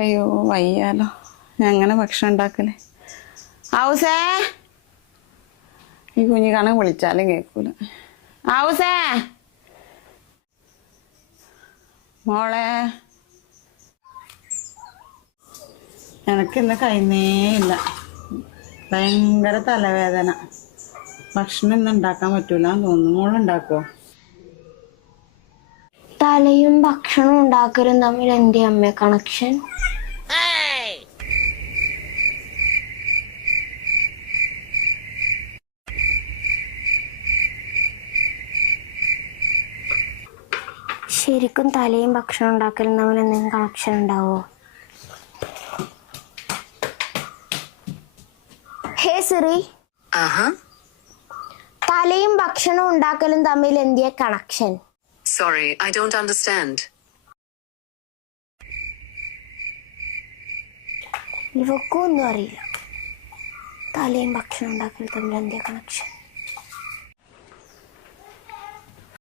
അയ്യോ വയ്യാലോ, എങ്ങനെ ഭക്ഷണം ഉണ്ടാക്കല്? ഔസേ, ഈ കുഞ്ഞിക്കാണെ വിളിച്ചാലും കേൾക്കൂല. ഔസേ മോളെ, എനക്കിന്ന് കഴിയുന്നേയില്ല, ഭയങ്കര തലവേദന. ഭക്ഷണം ഇന്ന് ഉണ്ടാക്കാൻ പറ്റൂലെന്ന് തോന്നുന്നു. മോളുണ്ടാക്കോ? തലയും ഭക്ഷണം ഉണ്ടാക്കലും തമ്മിൽ എന്റെ അമ്മ കണക്ഷൻ? ശരിക്കും തലയും ഭക്ഷണം ഉണ്ടാക്കലും തമ്മിൽ എന്തെങ്കിലും കണക്ഷൻ ഉണ്ടാവോ? ഹേ സിറി, തലയും ഭക്ഷണം ഉണ്ടാക്കലും തമ്മിൽ എന്തിയ connection? Sorry, I don't understand. ഇവക്കും ഒന്നും അറിയില്ല. തലയും ഭക്ഷണം ഉണ്ടാക്കലും തമ്മിൽ എന്തിയ കണക്ഷൻ?